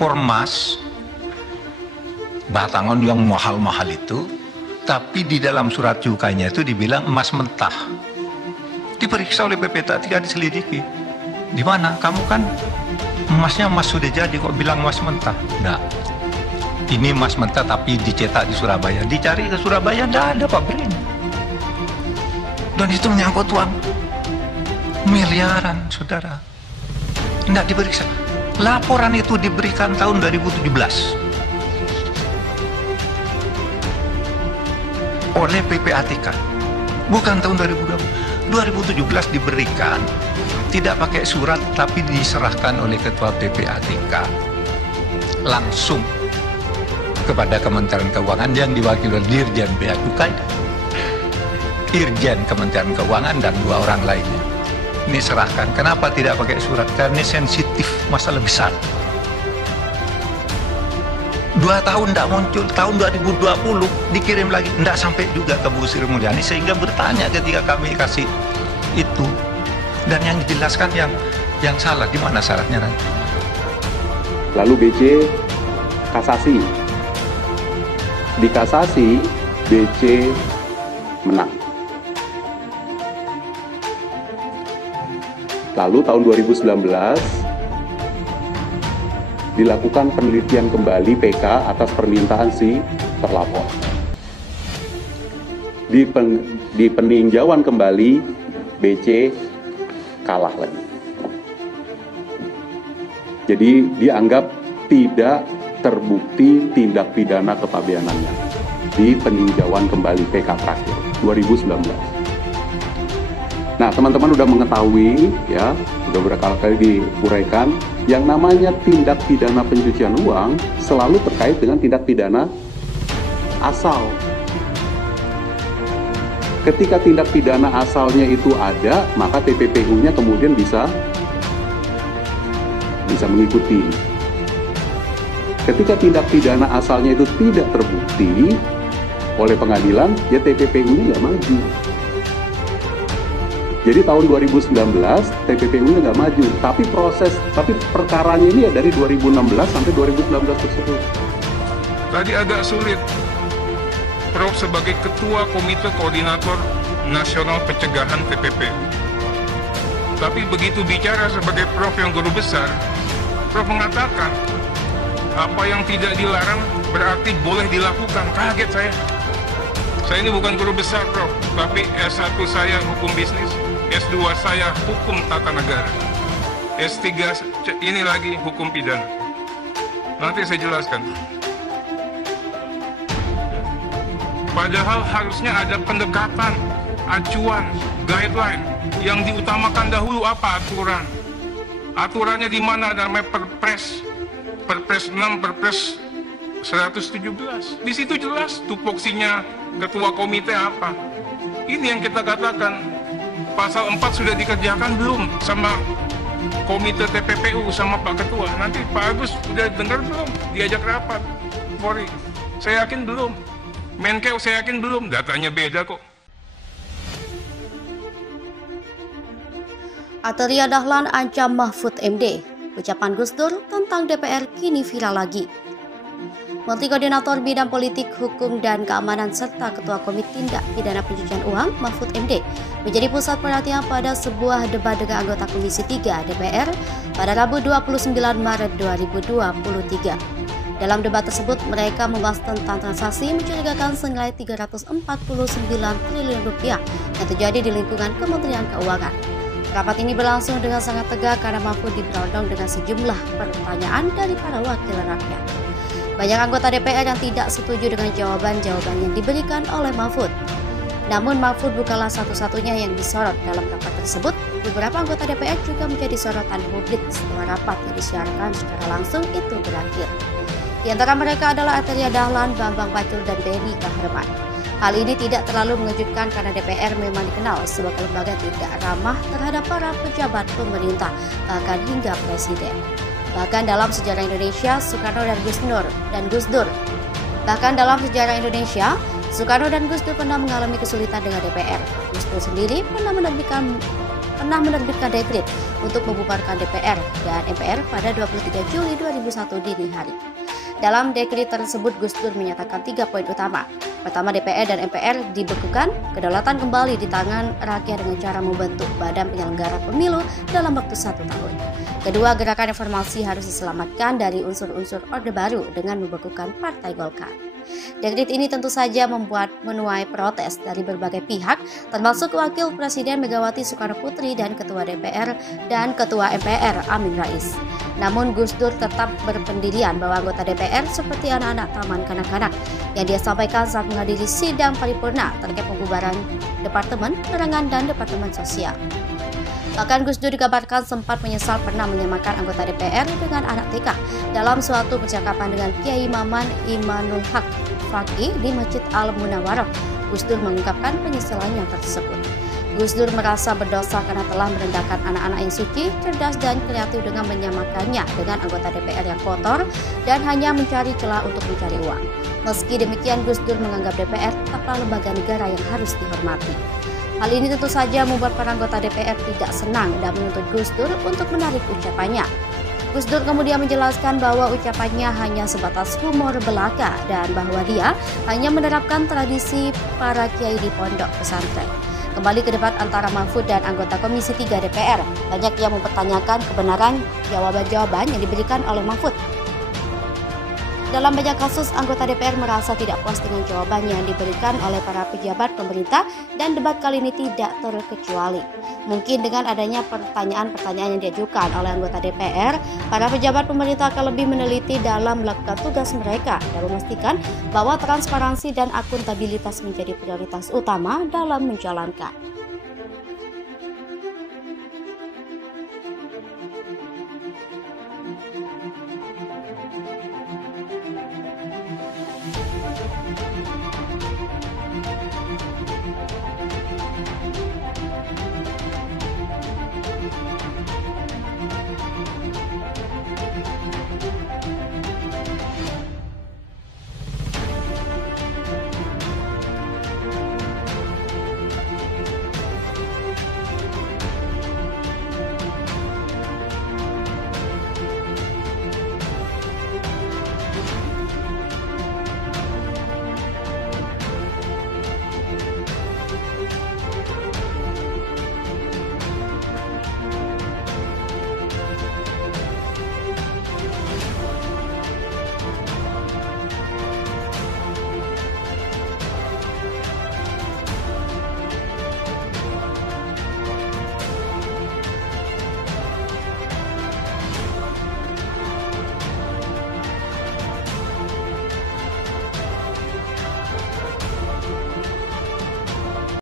impor emas, batangan yang mahal-mahal itu, tapi di dalam surat cukainya itu dibilang emas mentah. Diperiksa oleh PPT3, diselidiki. Di mana? Kamu kan emasnya emas sudah jadi, kok bilang emas mentah? Nah, ini emas mentah tapi dicetak di Surabaya. Dicari ke Surabaya, tidak ada pabriknya. Dan itu menyangkut uang miliaran, saudara. Tidak diperiksa. Laporan itu diberikan tahun 2017 oleh PPATK, bukan tahun 2020. 2017 diberikan, tidak pakai surat, tapi diserahkan oleh Ketua PPATK langsung kepada Kementerian Keuangan yang diwakili oleh Dirjen Bea Cukai, Dirjen Kementerian Keuangan, dan 2 orang lainnya. Ini serahkan. Kenapa tidak pakai surat? Karena ini sensitif, masalah besar. 2 tahun tidak muncul, tahun 2020 dikirim lagi, tidak sampai juga ke Bu Sri Mulyani, sehingga bertanya ketika kami kasih itu, dan yang dijelaskan yang salah. Di mana syaratnya nanti? Lalu BC kasasi. Di kasasi BC menang. Lalu tahun 2019 dilakukan penelitian kembali PK atas permintaan si terlapor. Di peninjauan kembali BC kalah lagi. Jadi dianggap tidak terbukti tindak pidana kepabeanannya di peninjauan kembali PK terakhir 2019. Nah, teman-teman udah mengetahui, ya, udah berkali-kali diuraikan, yang namanya tindak pidana pencucian uang selalu terkait dengan tindak pidana asal. Ketika tindak pidana asalnya itu ada, maka TPPU-nya kemudian bisa mengikuti. Ketika tindak pidana asalnya itu tidak terbukti oleh pengadilan, ya TPPU-nya nggak maju. Jadi tahun 2019 TPPU-nya nggak maju, tapi perkaranya ini ya dari 2016 sampai 2019 tersebut. Tadi agak sulit, Prof sebagai Ketua Komite Koordinator Nasional Pencegahan TPPU. Tapi begitu bicara sebagai Prof yang guru besar, Prof mengatakan apa yang tidak dilarang berarti boleh dilakukan. Kaget saya. Saya ini bukan guru besar, Prof, tapi S1 saya hukum bisnis, S2 saya hukum tata negara, S3 ini lagi hukum pidana. Nanti saya jelaskan. Padahal harusnya ada pendekatan, acuan, guideline. Yang diutamakan dahulu apa? Aturan. Aturannya di mana? Namanya Perpres 6, Perpres 117. Di situ jelas tupoksinya ketua komite apa. Ini yang kita katakan. Pasal 4 sudah dikerjakan belum sama komite TPPU sama Pak Ketua? Nanti Pak Agus sudah dengar belum? Diajak rapat Polri? Saya yakin belum. Menkeu saya yakin belum. Datanya beda kok. Arteria Dahlan ancam Mahfud MD. Ucapan Gus Dur tentang DPR kini viral lagi. Menteri Koordinator Bidang Politik, Hukum, dan Keamanan serta Ketua Komite Tindak Pidana Pencucian Uang Mahfud MD menjadi pusat perhatian pada sebuah debat dengan anggota Komisi 3 DPR pada Rabu 29 Maret 2023. Dalam debat tersebut, mereka membahas tentang transaksi mencurigakan senilai 349 triliun rupiah yang terjadi di lingkungan Kementerian Keuangan. Rapat ini berlangsung dengan sangat tegak karena Mahfud diberondong dengan sejumlah pertanyaan dari para wakil rakyat. Banyak anggota DPR yang tidak setuju dengan jawaban-jawaban yang diberikan oleh Mahfud. Namun Mahfud bukanlah satu-satunya yang disorot dalam rapat tersebut. Beberapa anggota DPR juga menjadi sorotan publik setelah rapat yang disiarkan secara langsung itu berakhir. Di antara mereka adalah Arteria Dahlan, Bambang Pacul, dan Benny Kaharman. Hal ini tidak terlalu mengejutkan karena DPR memang dikenal sebagai lembaga tidak ramah terhadap para pejabat pemerintah, bahkan hingga presiden. Bahkan dalam sejarah Indonesia, Soekarno dan Gus Dur pernah mengalami kesulitan dengan DPR. Gus Dur sendiri pernah menerbitkan pernah menerbitkan dekret untuk membubarkan DPR dan MPR pada 23 Juli 2001 dini hari. Dalam dekret tersebut, Gus Dur menyatakan 3 poin utama. Pertama, DPR dan MPR dibekukan, kedaulatan kembali di tangan rakyat dengan cara membentuk badan penyelenggara pemilu dalam waktu 1 tahun. Kedua, gerakan reformasi harus diselamatkan dari unsur-unsur Orde Baru dengan membekukan Partai Golkar. Dekret ini tentu saja membuat menuai protes dari berbagai pihak, termasuk Wakil Presiden Megawati Soekarnoputri dan Ketua DPR dan Ketua MPR Amin Rais. Namun Gus Dur tetap berpendirian bahwa anggota DPR seperti anak-anak taman kanak-kanak yang dia sampaikan saat menghadiri sidang paripurna terkait pembubaran Departemen Penerangan dan Departemen Sosial. Bahkan Gus Dur dikabarkan sempat menyesal pernah menyamakan anggota DPR dengan anak TK dalam suatu percakapan dengan Kiai Maman Imanul Haq Faqih di Masjid Al-Munawwarah. Gus Dur mengungkapkan penyesalannya tersebut. Gus Dur merasa berdosa karena telah merendahkan anak-anak yang suci, cerdas, dan kreatif dengan menyamakannya dengan anggota DPR yang kotor dan hanya mencari celah untuk mencari uang. Meski demikian, Gus Dur menganggap DPR tetaplah lembaga negara yang harus dihormati. Hal ini tentu saja membuat para anggota DPR tidak senang dan menuntut Gus Dur untuk menarik ucapannya. Gus Dur kemudian menjelaskan bahwa ucapannya hanya sebatas humor belaka dan bahwa dia hanya menerapkan tradisi para kiai di pondok pesantren. Kembali ke debat antara Mahfud dan anggota Komisi 3 DPR, banyak yang mempertanyakan kebenaran jawaban-jawaban yang diberikan oleh Mahfud. Dalam banyak kasus, anggota DPR merasa tidak puas dengan jawaban yang diberikan oleh para pejabat pemerintah dan debat kali ini tidak terkecuali. Mungkin dengan adanya pertanyaan-pertanyaan yang diajukan oleh anggota DPR, para pejabat pemerintah akan lebih meneliti dalam melakukan tugas mereka dan memastikan bahwa transparansi dan akuntabilitas menjadi prioritas utama dalam menjalankan.